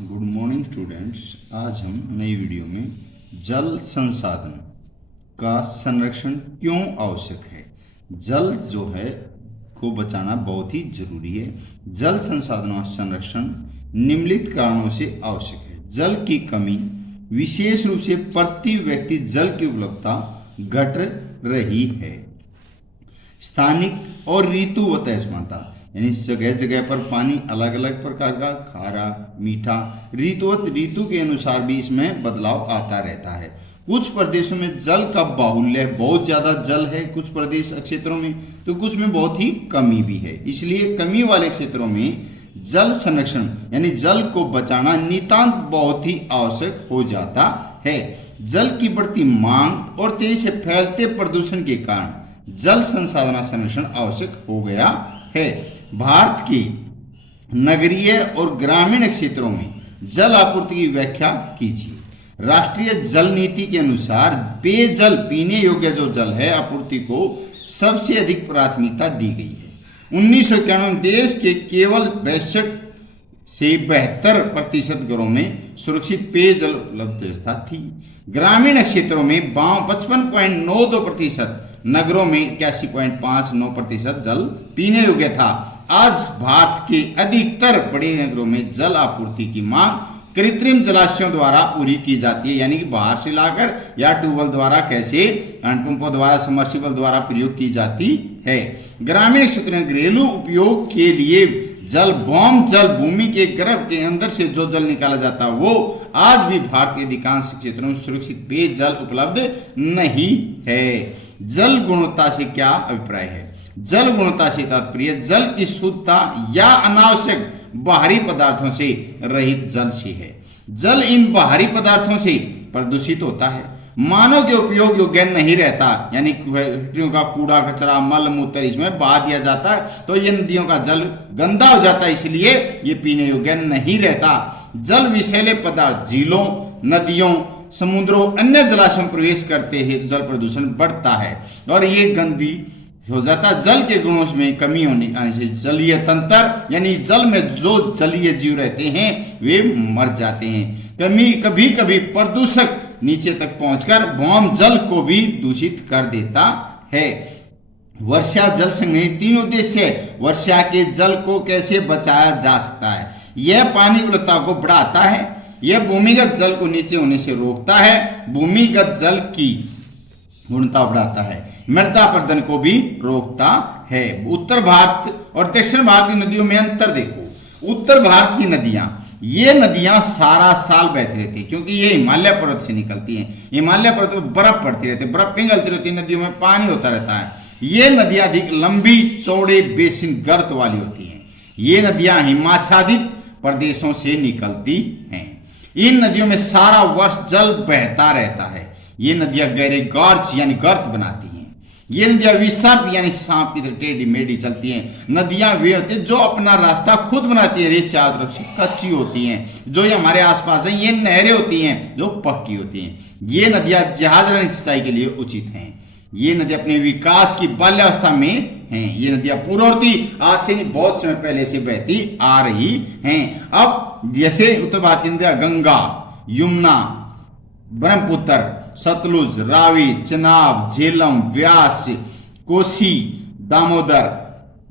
Good morning students. आज हम नई वीडियो में जल संसाधन का संरक्षण क्यों आवश्यक है, जल जो है को बचाना बहुत ही जरूरी है। जल संसाधनों का संरक्षण निम्नलिखित कारणों से आवश्यक है। जल की कमी, विशेष रूप से प्रति व्यक्ति जल की उपलब्धता घट रही है। स्थानिक और ऋतुगत असमानता, यानी जगह जगह पर पानी अलग अलग प्रकार का, खारा, मीठा, ऋतु के अनुसार भी इसमें बदलाव आता रहता है। कुछ प्रदेशों में जल का बाहुल्य बहुत ज्यादा जल है, कुछ प्रदेश क्षेत्रों में तो कुछ में बहुत ही कमी भी है। इसलिए कमी वाले क्षेत्रों में जल संरक्षण यानी जल को बचाना नितांत बहुत ही आवश्यक हो जाता है। जल की बढ़ती मांग और तेजी से फैलते प्रदूषण के कारण जल संसाधन संरक्षण आवश्यक हो गया है। भारत की नगरीय और ग्रामीण क्षेत्रों में जल आपूर्ति की व्याख्या कीजिए। राष्ट्रीय जल नीति के अनुसार पेयजल, पीने योग्य जो जल है, आपूर्ति को सबसे अधिक प्राथमिकता दी गई है। 1991 में देश के केवल 62 से 72% घरों में सुरक्षित पेयजल उपलब्ध व्यवस्था थी। ग्रामीण क्षेत्रों में 55.92%, नगरों में 81.59% जल पीने योग्य था। आज भारत के अधिकतर बड़े नगरों में जल आपूर्ति की मांग कृत्रिम जलाशयों द्वारा पूरी की जाती है, यानी कि बाहर से लाकर या ट्यूबवेल द्वारा, कैसे हैंडपंपों द्वारा, समर्सिबल द्वारा प्रयोग की जाती है। ग्रामीण क्षेत्र में घरेलू उपयोग के लिए जल भूमि के गर्भ के अंदर से जो जल निकाला जाता है वो आज भी भारत के अधिकांश क्षेत्रों में सुरक्षित पेयजल उपलब्ध नहीं है। जल गुणवत्ता से क्या अभिप्राय है? जल गुणवत्ता से तात्पर्य जल की शुद्धता या अनावश्यक बाहरी पदार्थों से रहित जल से है। जल इन बाहरी पदार्थों से प्रदूषित होता है, मानव के उपयोग योग्य नहीं रहता, यानी फैक्ट्रियों का कूड़ा कचरा, मल मूत्र इसमें बहा दिया जाता है तो ये नदियों का जल गंदा हो जाता है, इसलिए ये पीने योग्य नहीं रहता। जल विषैले पदार्थ झीलों, नदियों, समुद्रों, अन्य जलाशयों में प्रवेश करते हैं तो जल प्रदूषण बढ़ता है और ये गंदी हो जाता। जल के गुणों में कमी होने से जलीय तंत्र यानी जल में जो जलीय जीव रहते हैं वे मर जाते हैं। कभी कभी प्रदूषक नीचे तक पहुंचकर भौम जल को भी दूषित कर देता है। वर्षा जल संग्रह तीन उद्देश्य है। वर्षा के जल को कैसे बचाया जा सकता है? यह पानी की गुणवत्ता को बढ़ाता है, यह भूमिगत जल को नीचे होने से रोकता है, भूमिगत जल की गुणवत्ता बढ़ाता है, मृदा अपरदन को भी रोकता है। उत्तर भारत और दक्षिण भारत की नदियों में अंतर देखो। उत्तर भारत की नदियां, ये नदियां सारा साल बहती रहती है क्योंकि ये हिमालय पर्वत से निकलती हैं। हिमालय पर्वत में बर्फ पड़ती रहती है, बर्फ पिघलती रहती है, नदियों में पानी होता रहता है। ये नदियां अधिक लंबी चौड़े बेसिन गर्त वाली होती हैं। ये नदियां हिमाच्छादित प्रदेशों से निकलती हैं। इन नदियों में सारा वर्ष जल बहता रहता है। ये नदियां गहरे गॉर्ज यानी गर्त बनाती हैं। ये नदियां विसर्प यानी सांप की तरह टेढ़ी मेढ़ी चलती हैं। नदियां वे होती हैं जो अपना रास्ता खुद बनाती है, ये चारों तरफ से कच्ची होती हैं। जो ये हमारे आसपास है ये नहरें होती हैं जो पक्की होती हैं। ये नदियां जहाज रहित सिंचाई के लिए उचित हैं। ये नदियां अपने विकास की बाल्यावस्था में हैं। ये नदियां पूर्ववर्ती आज से बहुत समय पहले से बहती आ रही हैं। अब जैसे उत्तर भारत की नदियां गंगा, यमुना, ब्रह्मपुत्र, सतलुज, रावी, चनाब, झेलम, व्यास, कोसी, दामोदर,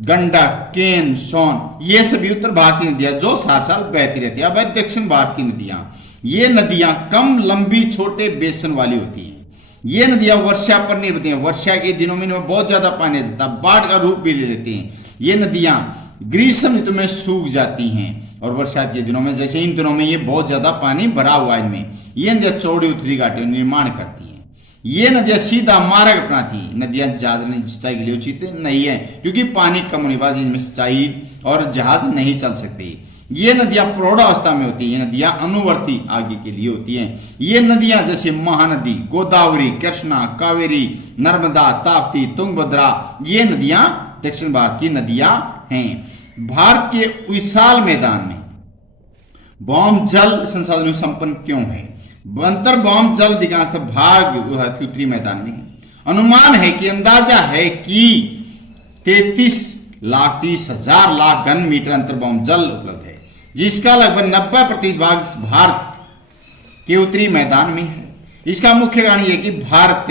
गंडक, केन, सोन, ये सभी उत्तर भारत की नदियां जो साल साल बहती रहती है। अब दक्षिण भारत की नदियां, ये नदियां कम लंबी छोटे बेसन वाली होती हैं। ये नदियां वर्षा पर निर्भर होती हैं। वर्षा के दिनों में बहुत ज्यादा पानी आ जाता है, बाढ़ का रूप भी ले लेती हैं। ये नदियां ग्रीष्म ऋतु में सूख जाती हैं और बरसात के दिनों में, जैसे इन दिनों में ये बहुत ज्यादा पानी भरा हुआ है इनमें, ये नदियां चौड़ी उथली घाटियों निर्माण करती हैं। ये नदियां सीधा मार्ग अपनाती हैं। नदियां जहाज सिंचाई के लिए उचित नहीं है क्योंकि पानी कम होने के बाद इनमें सिंचाई और जहाज नहीं चल सकते। ये नदियां प्रौढ़ावस्था में होती हैं। ये नदियां अनुवर्ती आगे के लिए होती हैं। ये नदियां जैसे महानदी, गोदावरी, कृष्णा, कावेरी, नर्मदा, ताप्ती, तुंगभद्रा, ये नदियां दक्षिण भारत की नदियां हैं। भारत के विशाल मैदान में भौम जल संसाधनों संपन्न क्यों है? अंतर भौम जल अधिकांश भाग उत्तरी मैदान में है। अनुमान है कि अंदाजा है कि 33,30,000 लाख घन मीटर अंतर्भौम जल उपलब्ध है। जिसका लगभग 90% भाग भारत के उत्तरी मैदान में है। इसका मुख्य कारण यह कि भारत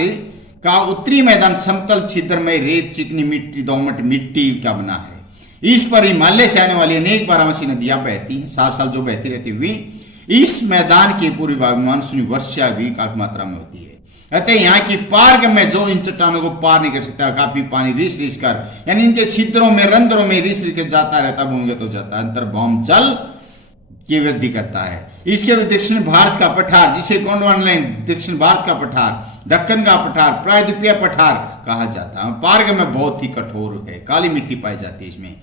का उत्तरी मैदान समतल क्षेत्र में रेत, चिकनी मिट्टी, दोमट मिट्टी का बना है। इस पर हिमालय से आने वाली अनेक बारहमासी नदियां बहती हैं, साल साल जो बहती रहती हुई इस मैदान के पूर्वी भाग में मानसूनी वर्षा भी काफी मात्रा में होती है। अतः यहाँ की पार्क में जो इन चट्टानों को पार नहीं कर सकता, काफी पानी रिस रिस कर यानी इनके छिद्रों में, रंध्रों में रिस रिस कर जाता रहता, भूमिगत हो जाता है, अंतर्भौम जल की वृद्धि करता है। इसके दक्षिण भारत का पठार, जिसे गोंडवाना लैंड, दक्षिण भारत का पठार, दक्कन का पठार, प्रायद्वीपीय पठार कहा जाता है। पार्क में बहुत ही कठोर है, काली मिट्टी पाई जाती है इसमें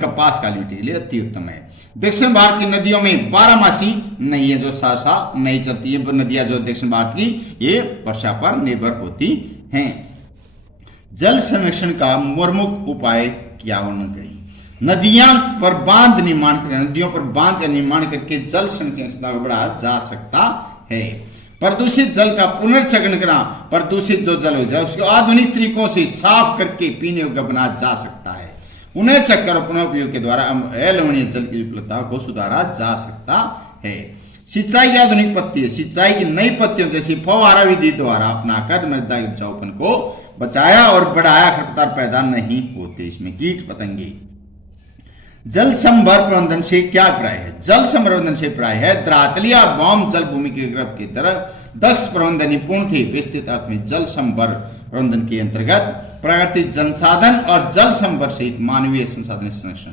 कपास काली मिट्टी के लिए अति उत्तम है। दक्षिण भारत की नदियों में बारहमासी नहीं है, जो सासा नहीं चलती है नदियां जो दक्षिण भारत की, ये वर्षा पर निर्भर होती हैं। जल संरक्षण का प्रमुख उपाय क्या होना चाहिए? नदियों पर बांध निर्माण करें, नदियों पर बांध का निर्माण करके जल संरक्षण को बढ़ाया जा सकता है। प्रदूषित जल का पुनर्चक्रण करना, प्रदूषित जो जल हो जाए उसको आधुनिक तरीकों से साफ करके पीने योग्य बनाया जा सकता है। पुनः चक्र और पुनः उपयोग के द्वारा अलवणीय जल की उपलब्धता को सुधारा जा सकता है। सिंचाई की आधुनिक पद्धति, सिंचाई की नई पद्धतियों जैसे फव्वारा विधि द्वारा अपनाकर मृदा के उपजाऊपन को बचाया और बढ़ाया, खरपतवार पैदा नहीं होते, इसमें कीट पतंगे। जल संभर प्रबंधन से क्या अभिप्राय है? जल संवर्धन से अभिप्राय है धरातलीय और वाम जल भूमि के गर्भ की तरह दक्ष प्रबंधन निपुण थे। विस्तृत अर्थ में जल संभर प्रबंधन के अंतर्गत प्राकृतिक संसाधन और जल संभर सहित मानवीय संसाधन संरक्षण,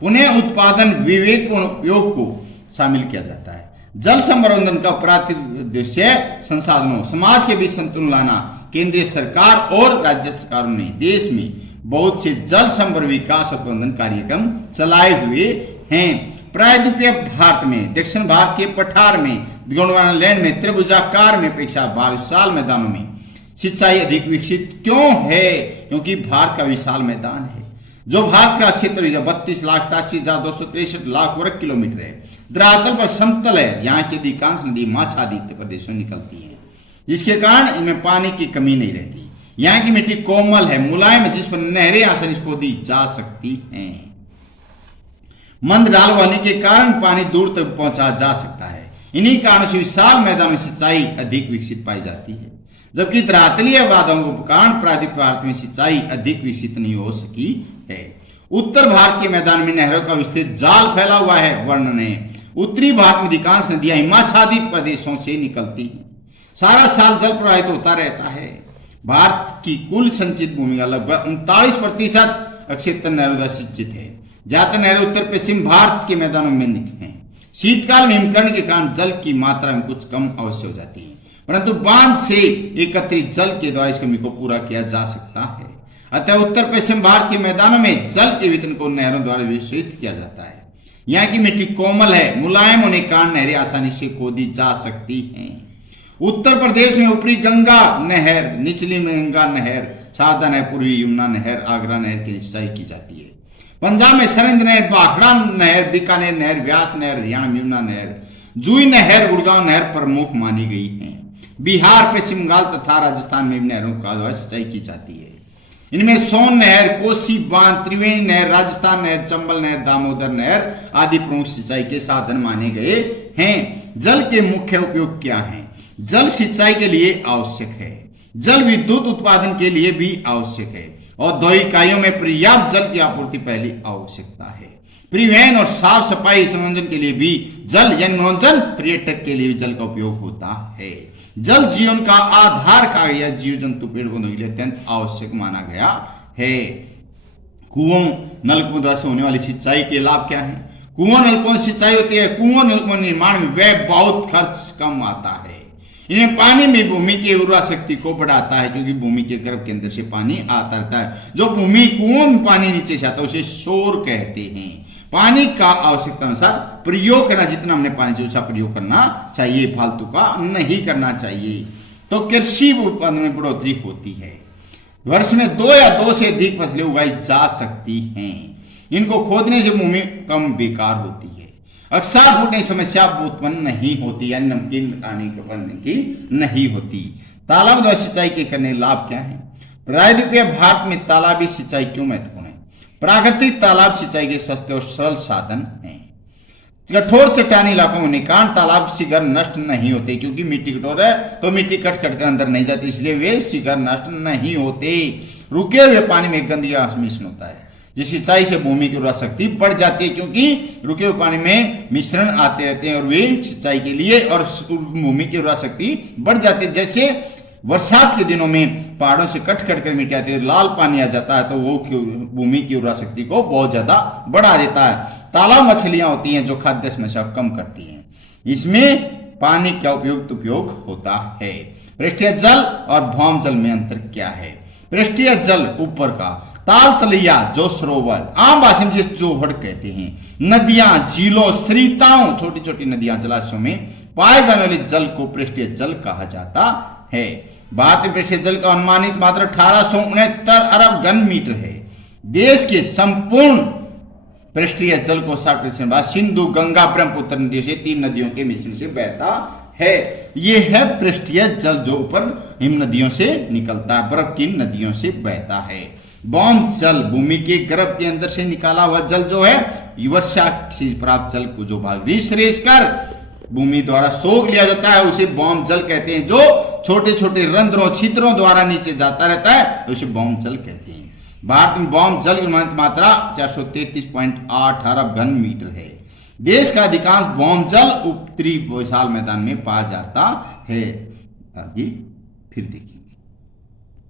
पुनः उत्पादन, विवेकपूर्ण उपयोग को शामिल किया जाता है। जल संवर्धन का प्राथमिक उद्देश्य संसाधनों, समाज के बीच संतुलन लाना। केंद्रीय सरकार और राज्य सरकारों ने देश में बहुत से जल संभर विकास और प्रबंधन कार्यक्रम चलाए हुए हैं। प्रायद्वीपीय भारत में, दक्षिण भारत के पठार में, गोंडवाना लैंड में, त्रिभुजाकार में अपेक्षा विशाल मैदानों में सिंचाई अधिक विकसित क्यों है? क्योंकि भारत का विशाल मैदान है। जो भारत का क्षेत्र 32,87,263 वर्ग किलोमीटर है, धरातल पर समतल है। यहाँ की अधिकांश नदी माछादित प्रदेशों निकलती है, जिसके कारण इनमें पानी की कमी नहीं रहती। यहाँ की मिट्टी कोमल है, मुलायम है, जिस पर नहरें आसानी से खोदी जा सकती हैं। मंद ढाल होने के कारण पानी दूर तक पहुंचा जा सकता है। इन्हीं कारणों से विशाल मैदानों में सिंचाई अधिक विकसित पाई जाती है, जबकि धरातलीय वादों के कारण प्रायद्वीपीय भारत में सिंचाई अधिक विकसित नहीं हो सकी है। उत्तर भारत के मैदान में नहरों का विस्तृत जाल फैला हुआ है। वर्णन है, उत्तरी भारत में अधिकांश नदियां हिमाच्छादित प्रदेशों से निकलती हैं, सारा साल जल प्रवाहित होता रहता है। भारत की कुल संचित भूमि का लगभग 39% क्षेत्र नहरों द्वारा सिंचित है। ज्यादातर नहरें उत्तर पश्चिम भारत के मैदानों में हैं। शीतकाल में हिमकरण के कारण जल की मात्रा में कुछ कम अवश्य हो जाती है, परंतु बांध से एकत्रित जल के द्वारा इस कमी को पूरा किया जा सकता है। अतः उत्तर पश्चिम भारत के मैदानों में जल के वितरण को नहरों द्वारा वितरित किया जाता है। यहाँ की मिट्टी कोमल है, मुलायम होने के कारण नहरें आसानी से खोदी जा सकती हैं। उत्तर प्रदेश में ऊपरी गंगा नहर, निचली गंगा नहर, शारदा नहर, पूर्वी यमुना नहर, आगरा नहर की सिंचाई की जाती है। पंजाब में सरहिंद नहर, भाखड़ा नहर, बीकानेर नहर, व्यास नहर, हरियाणा में यमुना नहर, जूही नहर, गुड़गांव नहर प्रमुख मानी गई है। बिहार, पश्चिम बंगाल तथा राजस्थान में नहरों का द्वारा सिंचाई की जाती है। इनमें सोन नहर, कोसी बांध, त्रिवेणी नहर, राजस्थान नहर, चंबल नहर, दामोदर नहर आदि प्रमुख सिंचाई के साधन माने गए हैं। जल के मुख्य उपयोग क्या हैं? जल सिंचाई के लिए आवश्यक है, जल विद्युत उत्पादन के लिए भी आवश्यक है, औद्योगिक इकाइयों में पर्याप्त जल की आपूर्ति पहली आवश्यकता है। परिवहन और साफ सफाई संयोजन के लिए भी जल, या मनोरंजन पर्यटक के लिए भी जल का उपयोग होता है। जल जीवन का आधार कहा गया, जीव जंतु पेड़ पौधों के लिए अत्यंत आवश्यक माना गया है। कुओं नलकूपों द्वारा से होने वाली सिंचाई के लाभ क्या है? कुओं नलकूपों से सिंचाई होती है। कुओं नलकूपों निर्माण में व्यय बहुत खर्च कम आता है। इन्हें पानी में भूमि की उर्वरा शक्ति को बढ़ाता है, क्योंकि भूमि के गर्भ के अंदर से पानी आता रहता है। जो भूमि कुओं में पानी नीचे से आता है उसे शोर कहते हैं। पानी का आवश्यकता अनुसार प्रयोग करना, जितना हमने पानी चाहिए उसका प्रयोग करना चाहिए, फालतू का नहीं करना चाहिए। तो कृषि उत्पादन में बढ़ोतरी होती है। वर्ष में 2 या 2 से अधिक फसलें उगाई जा सकती हैं। इनको खोदने से भूमि कम बेकार होती है। अक्सर फूटने की समस्या उत्पन्न नहीं होती, यानी नमकीन पानी के बनने की नहीं होती। तालाब द्वारा सिंचाई के करने लाभ क्या है? प्रायद्वीपीय भारत में तालाबी सिंचाई क्यों महत्वपूर्ण है? प्राकृतिक तालाब सिंचाई के सस्ते और सरल साधन हैं। कठोर चट्टानी इलाकों में निकान तालाब शिखर नष्ट नहीं होते, क्योंकि मिट्टी कठोर है तो मिट्टी कट कट कर अंदर नहीं जाती, इसलिए वे शिखर नष्ट नहीं होते। रुके हुए पानी में गंदगी का मिश्रण होता है, जिस सिंचाई से भूमि की उर्वरा शक्ति बढ़ जाती है, क्योंकि रुके हुए पानी में मिश्रण आते रहते हैं और वे सिंचाई के लिए और भूमि की उर्वरा शक्ति बढ़ जाती है। जैसे बरसात के दिनों में पहाड़ों से कट कट कर मिट्टी आती है, लाल पानी आ जाता है, तो वो भूमि की उर्वरा शक्ति को बहुत ज्यादा बढ़ा देता है। तालाब मछलियां होती हैं जो खाद्य समस्या कम करती हैं, इसमें पानी का उपयोग होता है। पृष्ठीय जल और भौम जल में अंतर क्या है? पृष्ठीय जल ऊपर का, ताल तलैया जो सरोवर, आम भाषा में जिसे जोहड़ कहते हैं, नदियां, झीलों, सरिताओं, छोटी छोटी नदियां, जलाशयों में पाए जाने वाले जल को पृष्ठीय जल कहा जाता है। भारत में पृष्ठीय जल का अनुमानित मात्रा 1869 अरब घन मीटर है। देश के संपूर्ण पृष्ठीय जल को 60% सिंधु, गंगा, ब्रह्मपुत्र नदियों से, 3 नदियों के मिश्रण से बहता है। ये है पृष्ठीय जल जो ऊपर हिम नदियों से निकलता है, बर्फ की नदियों से बहता है। भौम जल भूमि के गर्भ के अंदर से निकाला हुआ जल जो है, वर्षा से प्राप्त जल को जो भाग रिस कर भूमि द्वारा सोख लिया जाता है, उसे भौम जल कहते हैं। जो छोटे छोटे रंध्रों छिद्रों द्वारा नीचे जाता रहता है, उसे भौम जल कहते हैं। भारत में भौम जल की अनुमानित मात्रा 433.8 अरब घन मीटर है। देश का अधिकांश भौम जल उत्तरी विशाल मैदान में पाया जाता है। आगे फिर देखिए।